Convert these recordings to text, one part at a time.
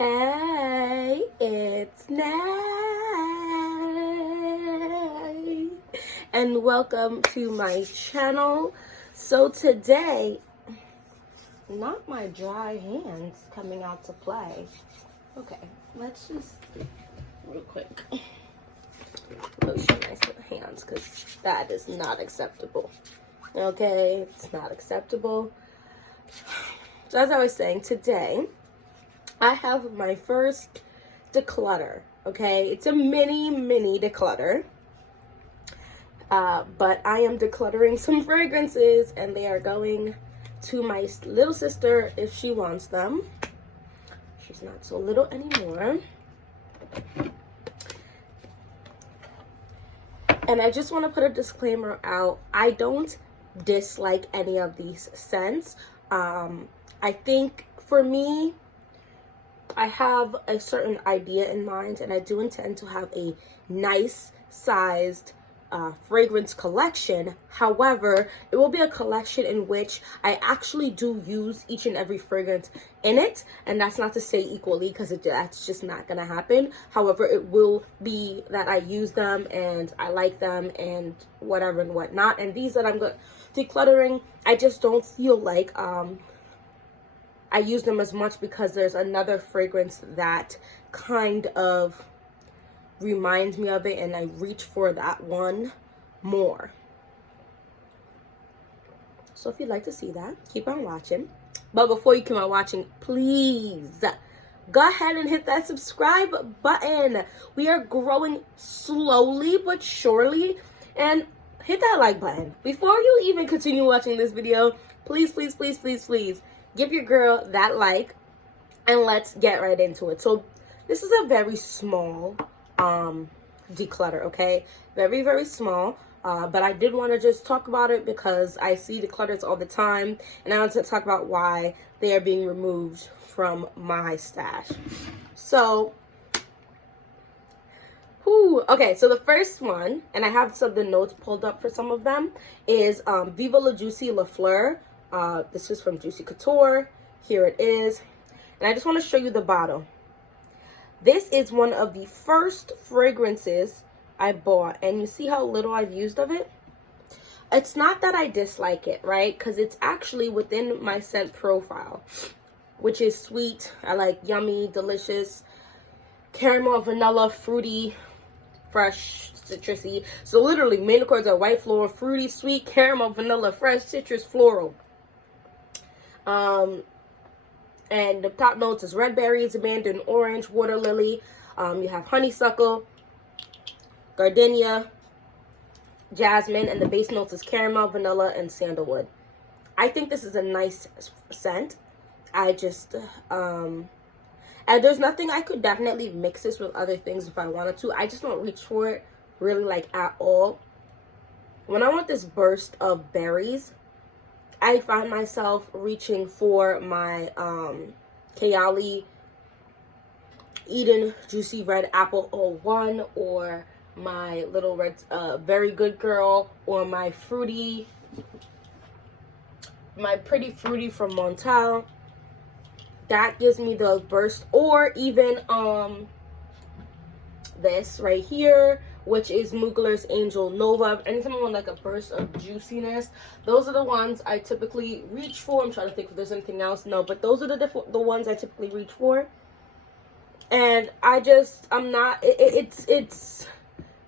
Hey, it's Nay, and welcome to my channel. So today, not my dry hands coming out to play. Okay, let's just real quick lotion my hands because that is not acceptable. Okay, it's not acceptable. So as I was saying, today I have my first declutter, okay? It's a mini declutter, but I am decluttering some fragrances, and they are going to my little sister if she wants them. She's not so little anymore. And I just want to put a disclaimer out. I don't dislike any of these scents. I think for me, I have a certain idea in mind, and I do intend to have a nice sized fragrance collection. However, it will be a collection in which I actually do use each and every fragrance in it, and that's not to say equally, because that's just not gonna happen. However, it will be that I use them and I like them and whatever and whatnot. And these that I'm decluttering, I just don't feel like I use them as much, because there's another fragrance that kind of reminds me of it, and I reach for that one more. So if you'd like to see that, keep on watching. But before you keep on watching, please go ahead and hit that subscribe button. We are growing slowly but surely, and hit that like button. Before you even continue watching this video, please give your girl that like, and let's get right into it. So this is a very small declutter, okay? Very small, but I did want to just talk about it because I see declutters all the time, and I want to talk about why they are being removed from my stash. So okay, so the first one, and I have some of the notes pulled up for some of them, is Viva La Juicy La Fleur. This is from Juicy Couture. Here it is. And I just want to show you the bottle. This is one of the first fragrances I bought. And you see how little I've used of it? It's not that I dislike it, right? Because it's actually within my scent profile, which is sweet. I like yummy, delicious, caramel, vanilla, fruity, fresh, citrusy. So literally, main accords are white floral, fruity, sweet, caramel, vanilla, fresh, citrus, floral. And the top notes is red berries, mandarin orange, water lily. You have honeysuckle, gardenia, jasmine, and the base notes is caramel, vanilla, and sandalwood. I think this is a nice scent. I just, and there's nothing, I could definitely mix this with other things if I wanted to. I just don't reach for it really like at all. When I want this burst of berries, I find myself reaching for my Kayali Eden Juicy Red Apple 01, or my Little Red Very Good Girl, or my Pretty Fruity from Montal. That gives me the burst. Or even this right here, which is Mugler's Angel Nova. Anytime I want like a burst of juiciness, those are the ones I typically reach for. I'm trying to think if there's anything else. No, but those are the ones I typically reach for. And I'm not, it's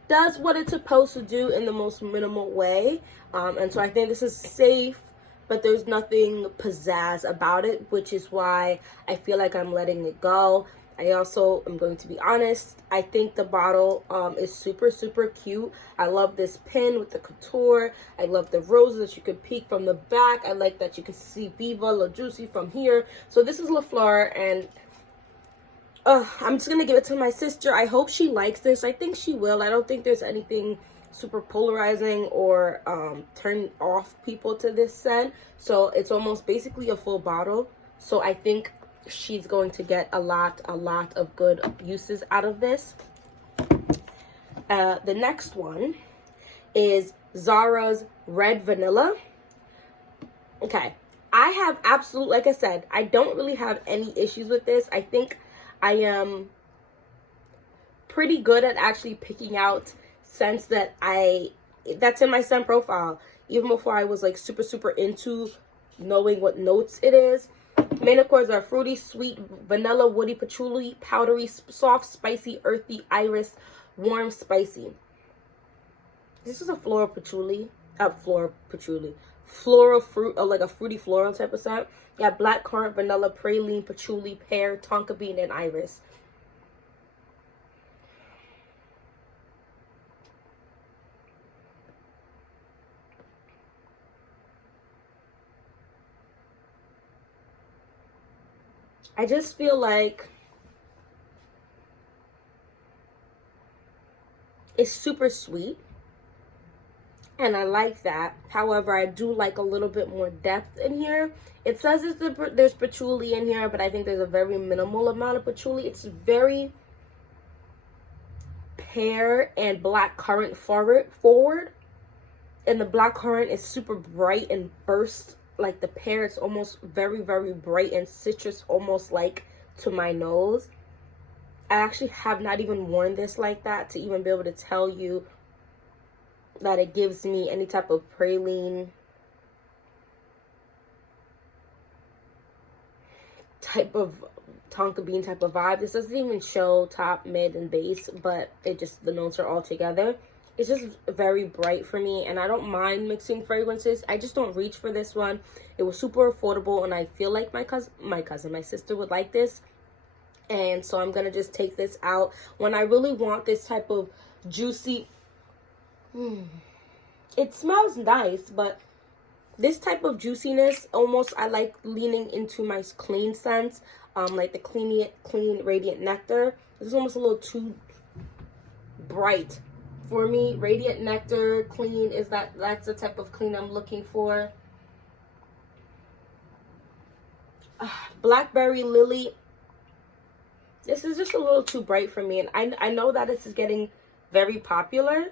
does what it's supposed to do in the most minimal way. And so I think this is safe, but there's nothing pizzazz about it, which is why I feel like I'm letting it go. I also am going to be honest, I think the bottle is super cute. I love this pin with the couture. I love the roses that you can peek from the back. I like that you can see Viva La Juicy from here. So this is La Fleur, and I'm just gonna give it to my sister. I hope she likes this. I think she will. I don't think there's anything super polarizing or turn off people to this scent. So it's almost basically a full bottle. So I think she's going to get a lot of good uses out of this. The next one is Zara's Red Vanilla. Okay, I have like I said, I don't really have any issues with this. I think I am pretty good at actually picking out scents that's in my scent profile. Even before I was like super into knowing what notes it is. Main accords are fruity, sweet, vanilla, woody, patchouli, powdery, soft, spicy, earthy, iris, warm, spicy. This is a floral patchouli. Floral fruit, or like a fruity floral type of scent. You got black currant, vanilla, praline, patchouli, pear, tonka bean, and iris. I just feel like it's super sweet, and I like that. However, I do like a little bit more depth in here. It says there's patchouli in here, but I think there's a very minimal amount of patchouli. It's very pear and black currant forward, and the black currant is super bright and bursts. Like the pear, it's almost very bright and citrus, almost like to my nose. I actually have not even worn this like that to even be able to tell you that it gives me any type of praline type of tonka bean type of vibe. This doesn't even show top, mid, and base, but the notes are all together. It's just very bright for me, and I don't mind mixing fragrances. I just don't reach for this one. It was super affordable, and I feel like my sister would like this. And so I'm going to just take this out. When I really want this type of juicy... It smells nice, but this type of juiciness, almost I like leaning into my clean scents. Like the clean Radiant Nectar. This is almost a little too bright for me. Radiant Nectar, clean, that's the type of clean I'm looking for. Blackberry Lily. This is just a little too bright for me, and I know that this is getting very popular.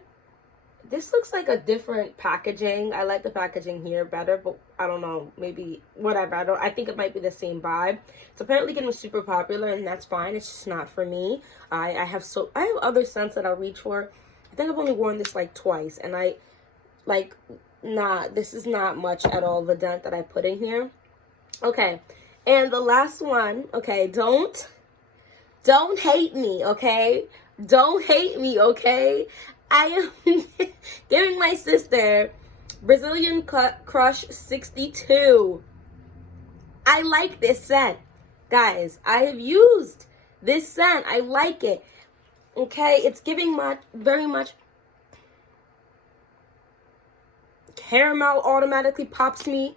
This looks like a different packaging. I like the packaging here better, but I don't know, maybe whatever. I think it might be the same vibe. It's apparently getting super popular, and that's fine. It's just not for me. I have other scents that I'll reach for. I think I've only worn this like twice, and this is not much at all of a dent that I put in here. Okay, and the last one, okay, don't hate me, okay? Don't hate me, okay? I am giving my sister Brazilian Crush 62. I like this scent. Guys, I have used this scent. I like it. Okay, it's giving very much caramel. Automatically pops me.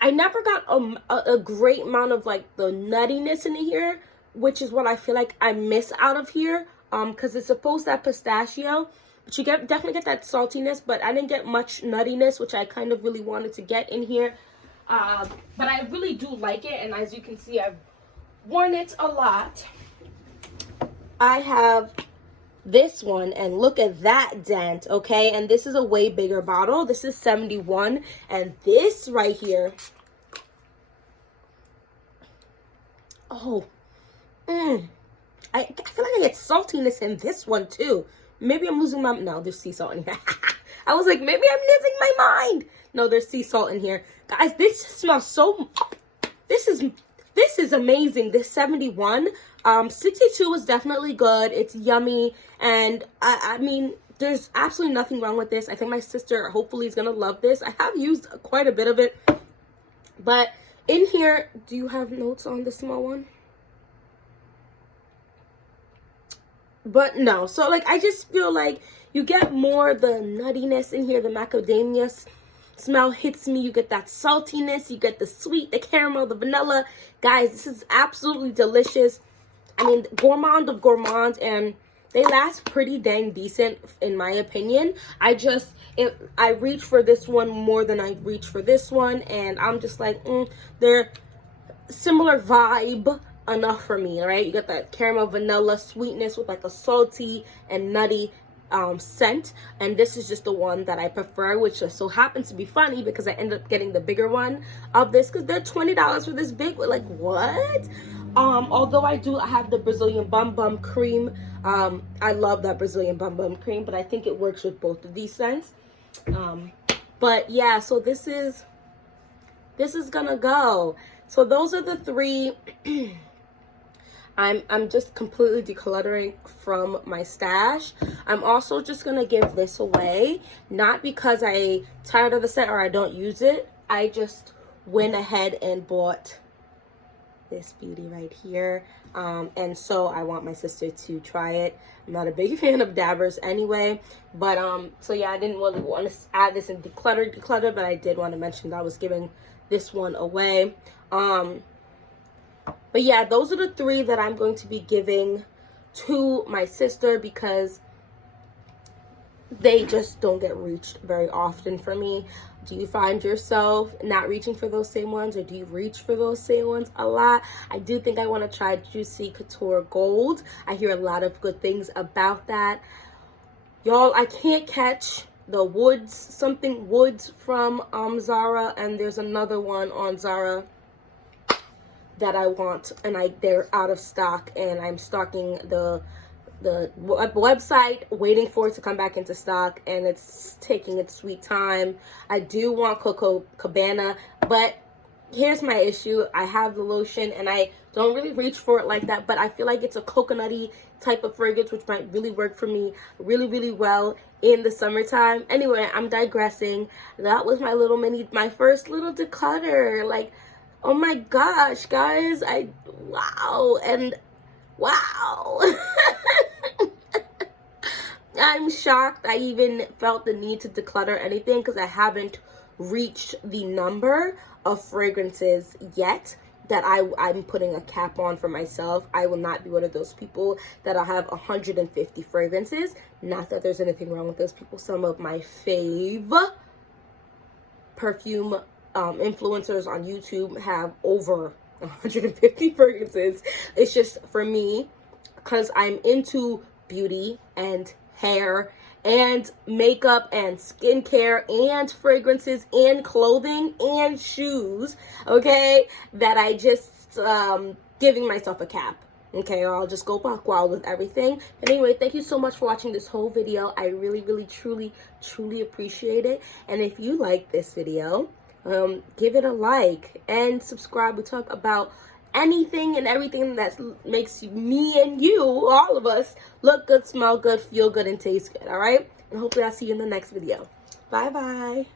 I never got a great amount of like the nuttiness in here, which is what I feel like I miss out of here. Because it's supposed to have pistachio, but you definitely get that saltiness, but I didn't get much nuttiness, which I kind of really wanted to get in here. But I really do like it, and as you can see, I've worn it a lot. I have this one, and look at that dent, okay? And this is a way bigger bottle. This is 71, and this right here, oh, I feel like I get saltiness in this one too. Maybe I'm losing no, there's sea salt in here. I was like, maybe I'm losing my mind. No, there's sea salt in here. Guys, this smells so, this is amazing. This 71, 62 is definitely good. It's yummy. And I mean, there's absolutely nothing wrong with this. I think my sister hopefully is going to love this. I have used quite a bit of it. But in here, do you have notes on the small one? But no, so like I just feel like you get more the nuttiness in here. The macadamia smell hits me. You get that saltiness. You get the sweet, the caramel, the vanilla. Guys, this is absolutely delicious. I mean, gourmand of gourmands, and they last pretty dang decent in my opinion. I reach for this one more than I reach for this one, and I'm just like, they're similar vibe. Enough for me, right? You got that caramel vanilla sweetness with like a salty and nutty scent, and this is just the one that I prefer, which just so happens to be funny because I ended up getting the bigger one of this because they're $20 for this big one. Like, what? Although I have the Brazilian Bum Bum cream. I love that Brazilian Bum Bum cream, but I think it works with both of these scents. But yeah, so this is gonna go. So those are the three. I'm just completely decluttering from my stash. I'm also just gonna give this away, not because I tired of the scent or I don't use it. I just went ahead and bought this beauty right here, and so I want my sister to try it. I'm not a big fan of dabbers anyway, but so yeah, I didn't really want to add this in declutter, but I did want to mention that I was giving this one away. But yeah, those are the three that I'm going to be giving to my sister because they just don't get reached very often for me. Do you find yourself not reaching for those same ones, or do you reach for those same ones a lot? I do think I want to try Juicy Couture Gold. I hear a lot of good things about that. Y'all, I can't catch the Woods from Zara, and there's another one on Zara that I want, and they're out of stock, and I'm stocking the website, waiting for it to come back into stock, and it's taking its sweet time. I do want Coco Cabana, but here's my issue. I have the lotion, and I don't really reach for it like that, but I feel like it's a coconutty type of fragrance, which might really work for me really, really well in the summertime. Anyway, I'm digressing. That was my first little declutter. Like, oh my gosh, guys, wow. I'm shocked I even felt the need to declutter anything because I haven't reached the number of fragrances yet that I'm putting a cap on for myself. I will not be one of those people that'll have 150 fragrances. Not that there's anything wrong with those people. Some of my fave perfume influencers on YouTube have over 150 fragrances. It's just for me, because I'm into beauty and hair and makeup and skincare and fragrances and clothing and shoes, okay, that I just giving myself a cap, okay, or I'll just go buck wild with everything. But anyway, thank you so much for watching this whole video. I really, really, truly appreciate it. And if you like this video, give it a like and subscribe. We talk about anything and everything that makes me and you, all of us, look good, smell good, feel good, and taste good. All right, and hopefully I'll see you in the next video. Bye bye.